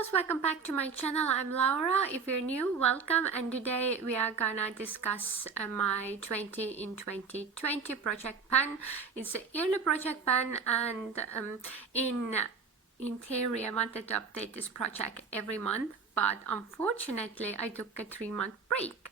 Hello, welcome back to my channel. I'm Laura. If you're new, welcome, and today we are gonna discuss my 20 in 2020 project plan. It's a yearly project plan, and in theory I wanted to update this project every month, but unfortunately I took a 3-month break.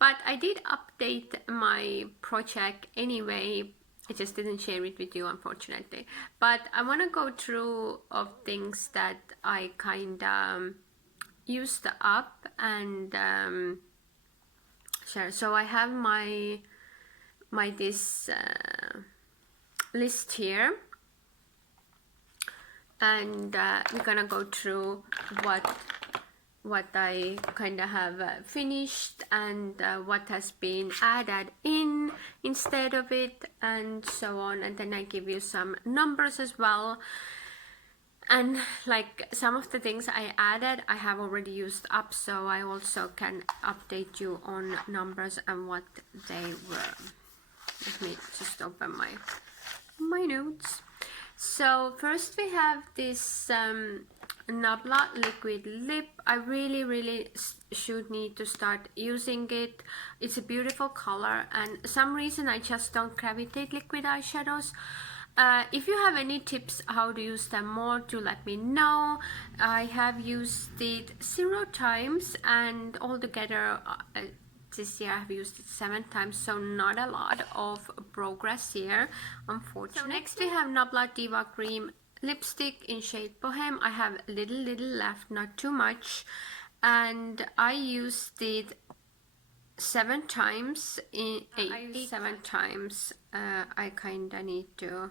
But I did update my project anyway. I just didn't share it with you, unfortunately. But I want to go through of things that I kind of used up and share. So I have my this list here, and we're gonna go through what I kind of have finished and what has been added in instead of it, and so on. And then I give you some numbers as well, and like some of the things I added I have already used up, so I also can update you on numbers and what they were. Let me just open my notes. So first we have this Nabla liquid lip. I really should need to start using it. It's a beautiful color, and some reason I just don't gravitate liquid eyeshadows. If you have any tips how to use them more, do let me know. I have used it 0 times, and altogether this year I have used it 7 times, so not a lot of progress here, unfortunately. So next we have Nabla Diva Cream lipstick in shade Bohem. I have a little left, not too much, and I used it 7 times in 7 times. I kinda need to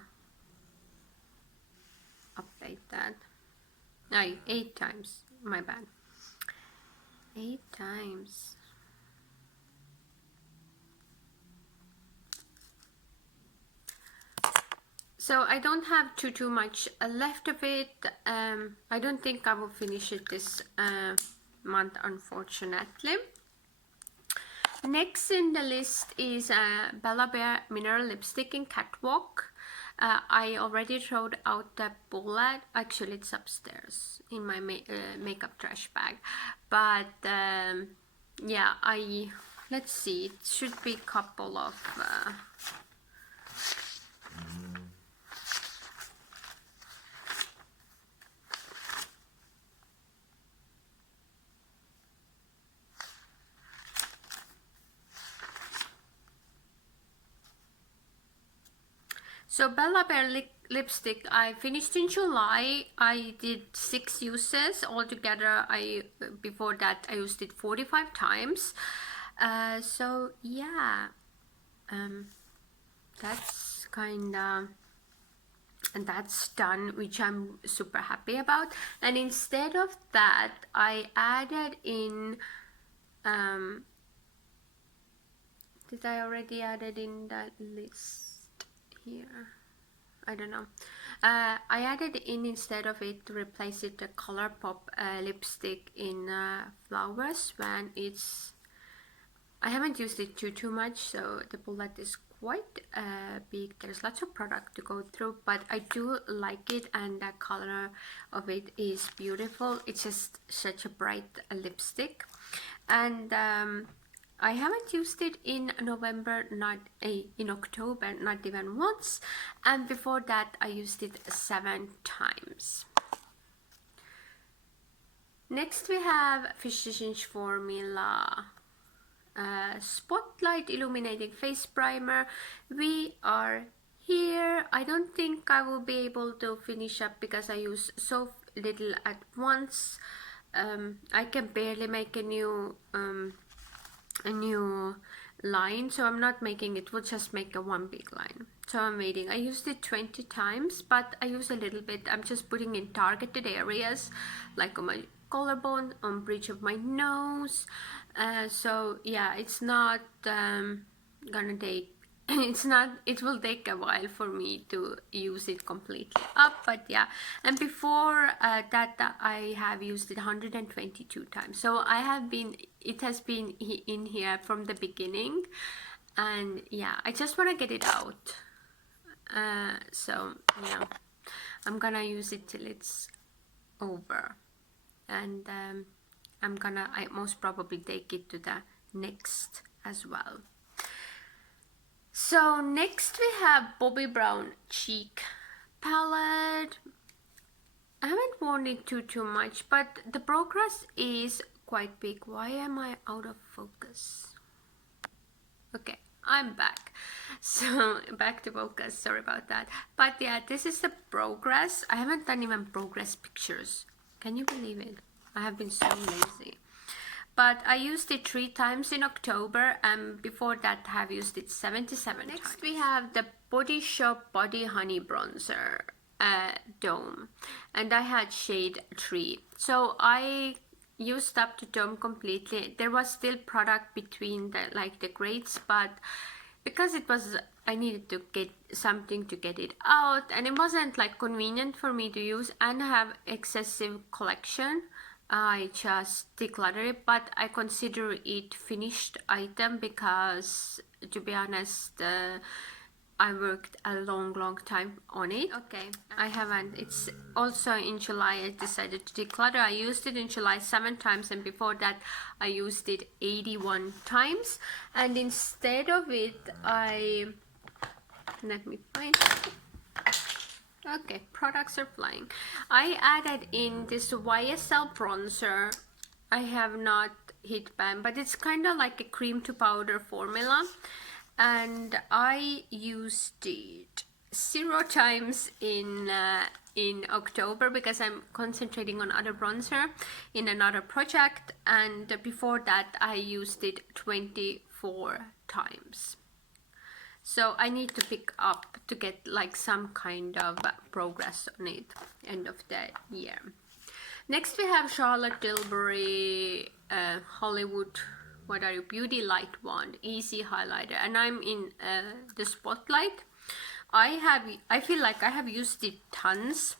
update that. 8 times, my bad. 8 times. So I don't have too much left of it. I don't think I will finish it this month, unfortunately. Next in the list is Bella Bear Mineral Lipstick in Catwalk. I already wrote out the bullet. Actually, it's upstairs in my makeup trash bag. But yeah, let's see. It should be a couple of. So Bella Bear lipstick I finished in July. I did 6 uses altogether. Before that I used it 45 times. So yeah, that's kinda, and that's done, which I'm super happy about. And instead of that I added in did I already add it in that list here? I don't know. I added in instead of it to replace it the Colourpop lipstick in Flowers when it's. I haven't used it too much, so the bullet is quite big. There's lots of product to go through, but I do like it, and the color of it is beautiful. It's just such a bright lipstick, and I haven't used it in November, in October, not even once, and before that I used it 7 times. Next we have Physicians Formula Spotlight Illuminating Face Primer. We are here. I don't think I will be able to finish up because I use so little at once. I can barely make a new line, so I'm not making it. We'll just make a 1 big line. So I'm waiting. I used it 20 times, but I use a little bit. I'm just putting in targeted areas, like on my collarbone, on bridge of my nose. So yeah, it's not gonna take. It will take a while for me to use it completely up, but yeah. And before that I have used it 122 times, so it has been in here from the beginning, and yeah, I just want to get it out. So yeah, I'm gonna use it till it's over. and I most probably take it to the next as well. So next we have Bobbi Brown Cheek palette. I haven't worn it too much, but the progress is quite big. Why am I out of focus? Okay, I'm back. So back to focus, sorry about that. But yeah, this is the progress. I haven't done even progress pictures. Can you believe it? I have been so lazy. But I used it 3 times in October, and before that I have used it 77 times. Next we have the Body Shop Body Honey Bronzer Dome, and I had shade 3. So I used up the dome completely. There was still product between the grades, but because it was, I needed to get something to get it out, and it wasn't like convenient for me to use and have excessive collection, I just declutter it. But I consider it finished item because, to be honest, I worked a long time on it. Okay, I haven't. It's also in July I decided to declutter. I used it in July 7 times, and before that I used it 81 times. And instead of it, let me find it. Okay, products are flying. I added in this YSL bronzer. I have not hit pan, but it's kind of like a cream to powder formula, and I used it 0 times in October because I'm concentrating on other bronzer in another project, and before that I used it 24 times. So I need to pick up to get like some kind of progress on it end of the year. Next we have Charlotte Tilbury Hollywood, what are you, Beauty Light Wand Easy Highlighter, and I'm in the Spotlight. I feel like I have used it tons,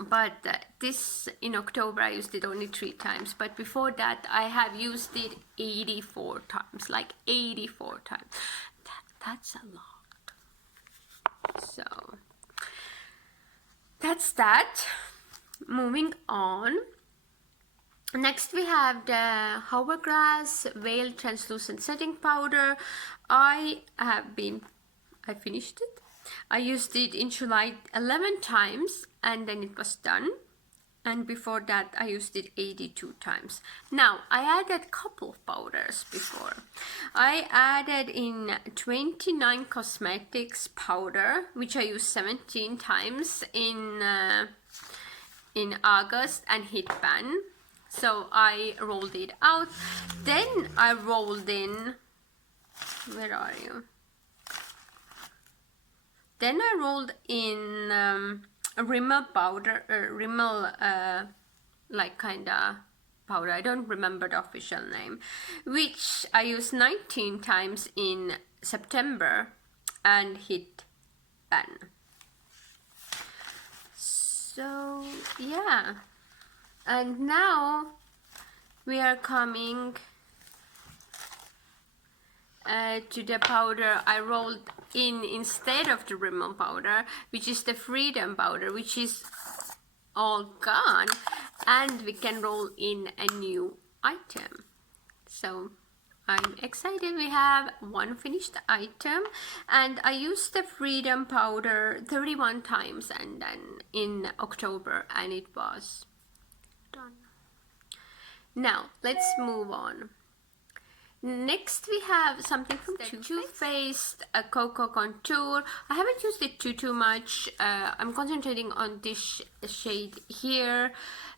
but this in October I used it only 3 times, but before that I have used it 84 times, like 84 times. That's a lot. So that's that. Moving on. Next we have the Hourglass Veil Translucent Setting Powder. I finished it. I used it in July 11 times and then it was done. And before that I used it 82 times. Now I added couple powders before. I added in 29 Cosmetics powder, which I used 17 times in August and hit pan. So I rolled it out. Then I rolled in, where are you? Then I rolled in Rimmel powder, Rimmel like kinda powder, I don't remember the official name, which I used 19 times in September and hit pan. So yeah, and now we are coming to the powder I rolled in instead of the Rimmel powder, which is the Freedom powder, which is all gone, and we can roll in a new item. So I'm excited. We have one finished item, and I used the Freedom powder 31 times and then in October, and it was done. Now let's move on. Next we have something from Too Faced, a Cocoa Contour. I haven't used it too much. I'm concentrating on this shade here.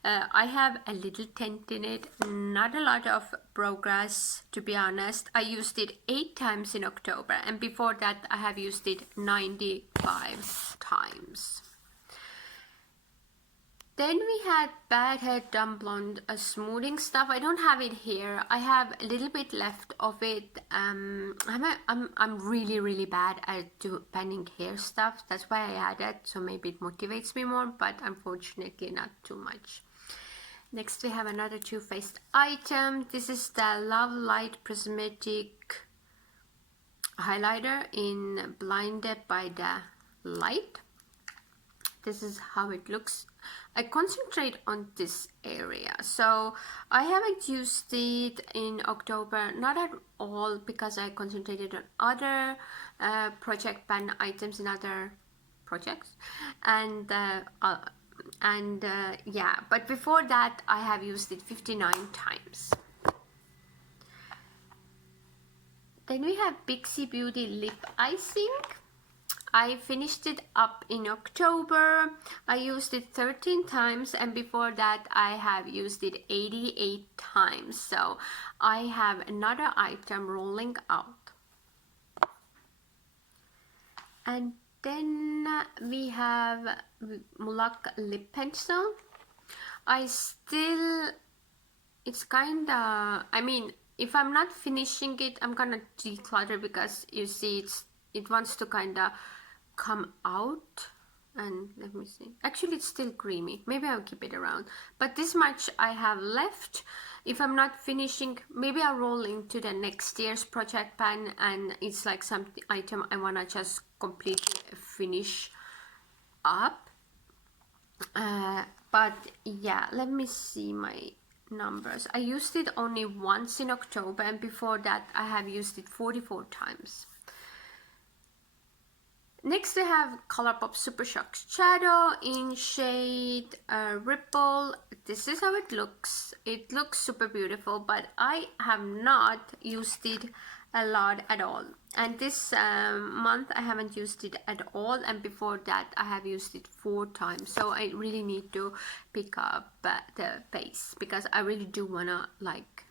I have a little tint in it, not a lot of progress, to be honest. I used it 8 times in October, and before that I have used it 95 times. Then we had Bad Hair Dumb Blonde smoothing stuff. I don't have it here. I have a little bit left of it. I'm really bad at panning hair stuff. That's why I added, so maybe it motivates me more, but unfortunately not too much. Next we have another Too Faced item. This is the Love Light Prismatic highlighter in Blinded by the Light. This is how it looks. I concentrate on this area. So I haven't used it in October, not at all, because I concentrated on other project pan items in other projects, and yeah, but before that I have used it 59 times. Then we have Pixie Beauty Lip Icing. I finished it up in October. I used it 13 times, and before that I have used it 88 times. So I have another item rolling out. And then we have Mulak Lip Pencil. It's kinda, I mean, if I'm not finishing it, I'm gonna declutter, because you see it wants to kinda come out. And let me see, actually it's still creamy, maybe I'll keep it around, but this much I have left. If I'm not finishing, maybe I'll roll into the next year's project pan, and it's like some item I wanna just completely finish up. But yeah, let me see my numbers. I used it only once in October, and before that I have used it 44 times. Next we have Colourpop Super Shock Shadow in shade Ripple. This is how it looks. It looks super beautiful, but I have not used it a lot at all. And this month I haven't used it at all, and before that I have used it 4 times. So I really need to pick up the pace, because I really do wanna like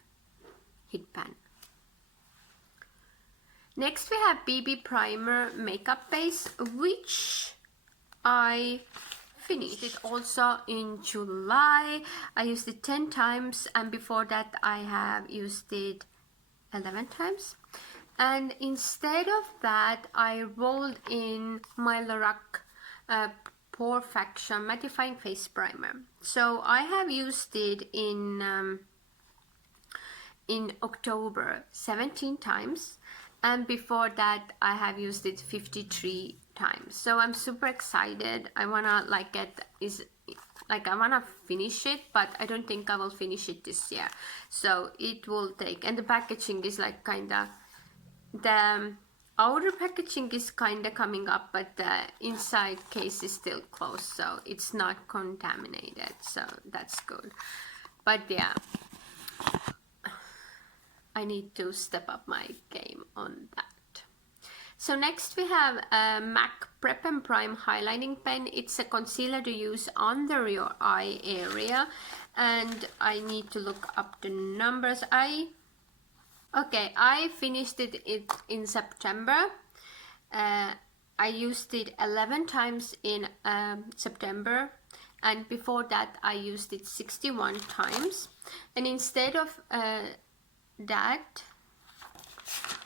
hit pan. Next we have BB Primer Makeup Base, which I finished it also in July. I used it 10 times, and before that I have used it 11 times. And instead of that, I rolled in my Lorac Perfection Mattifying Face Primer. So I have used it in October 17 times, and before that I have used it 53 times. So I'm super excited. I wanna I wanna finish it, but I don't think I will finish it this year. So it will take, and the packaging is like kinda, the outer packaging is kinda coming up, but the inside case is still closed, so it's not contaminated, so that's good. But yeah, I need to step up my game on that. So next we have a MAC Prep and Prime Highlighting Pen. It's a concealer to use under your eye area, and I need to look up the numbers. I finished it in September. I used it 11 times in September, and before that I used it 61 times. And instead of that,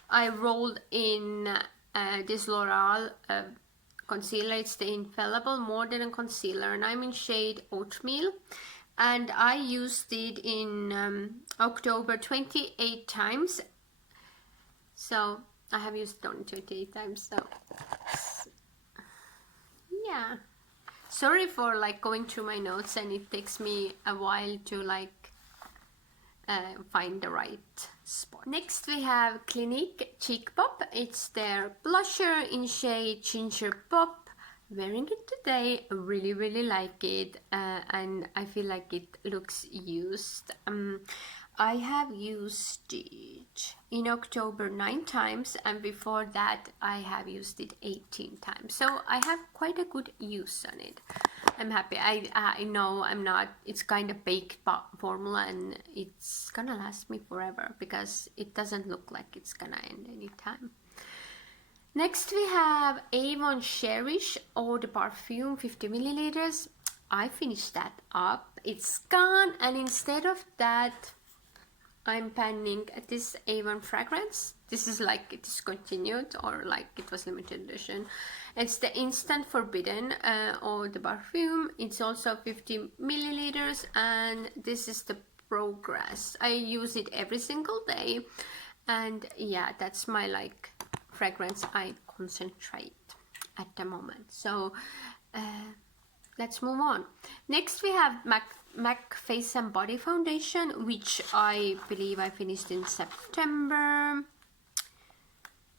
I rolled in this L'Oreal concealer. It's the Infallible Modern Concealer, and I'm in shade Oatmeal, and I used it in October 28 times. So I have used it only 28 times, so yeah, sorry for like going through my notes, and it takes me a while to like find the right spot. Next we have Clinique Cheek Pop. It's their blusher in shade Ginger Pop. Wearing it today, really like it, and I feel like it looks used. I have used it in October 9 times, and before that I have used it 18 times. So I have quite a good use on it. I'm happy. I know it's kind of baked formula, and it's gonna last me forever, because it doesn't look like it's gonna end anytime. Next we have Avon Cherish Eau de Perfume 50 milliliters. I finished that up. It's gone, and instead of that I'm panning this Avon fragrance. This is like discontinued, or like it was limited edition. It's the Instant Forbidden Eau de Perfume. It's also 50 milliliters, and this is the Progress. I use it every single day, and yeah, that's my like fragrance I concentrate at the moment. So let's move on. Next we have MAC Face and Body Foundation, which I believe I finished in September.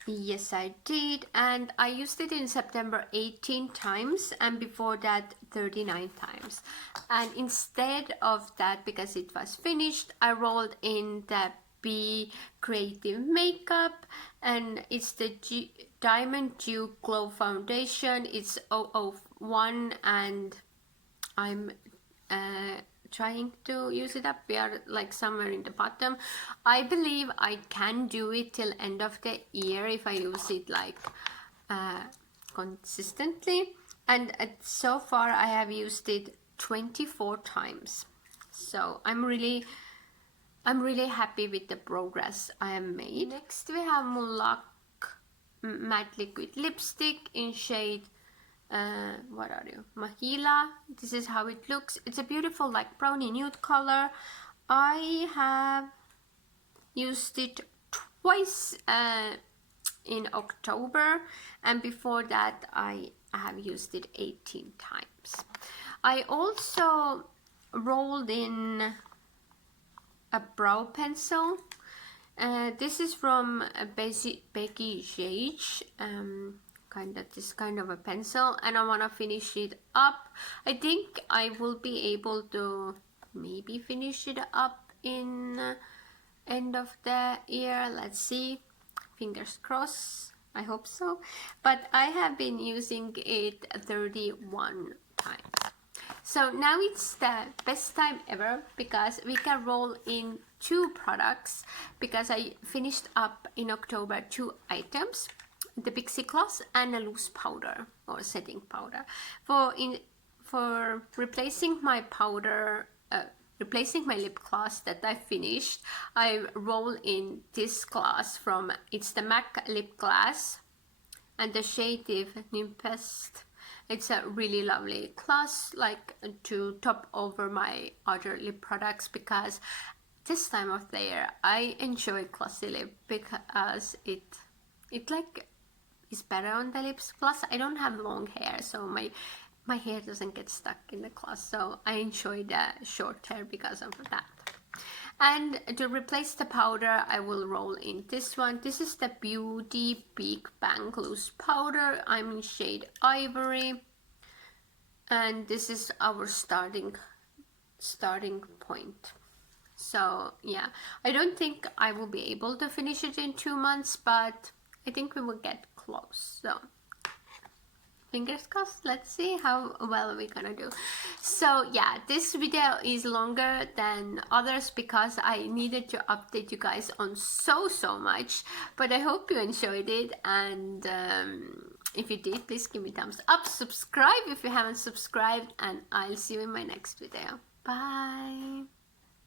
Yes, I did, and I used it in September 18 times, and before that 39 times. And instead of that, because it was finished, I rolled in the Be Creative Makeup, and it's the Diamond Dew Glow Foundation. It's 001, and I'm trying to use it up. We are like somewhere in the bottom. I believe I can do it till end of the year if I use it like consistently, and so far I have used it 24 times, so I'm really happy with the progress I have made. Next we have Mulac Matte Liquid Lipstick in shade what are you, Mahila. This is how it looks. It's a beautiful like brownie nude color. I have used it twice in October, and before that I have used it 18 times. I also rolled in a brow pencil. This is from Becky Jage, this kind of a pencil, and I want to finish it up. I think I will be able to maybe finish it up in end of the year. Let's see, fingers crossed, I hope so. But I have been using it 31 times. So now it's the best time ever, because we can roll in 2 products, because I finished up in October 2 items, the Pixie Gloss and a loose powder or setting powder. For replacing my powder, replacing my lip gloss that I finished, I roll in this gloss from, it's the MAC lip gloss, and the shade is Nimpest. It's a really lovely gloss, like to top over my other lip products, because this time of the year I enjoy glossy lip, because it like is better on the lips. Plus I don't have long hair, so my hair doesn't get stuck in the gloss, so I enjoy the short hair because of that. And to replace the powder, I will roll in this one. This is the Beauty Big Bang Loose Powder. I'm in shade Ivory, and this is our starting point. So yeah, I don't think I will be able to finish it in 2 months, but I think we will get close. So fingers crossed. Let's see how well we're gonna do. So yeah, this video is longer than others because I needed to update you guys on so much, but I hope you enjoyed it, and if you did, please give me thumbs up, subscribe if you haven't subscribed, and I'll see you in my next video. Bye.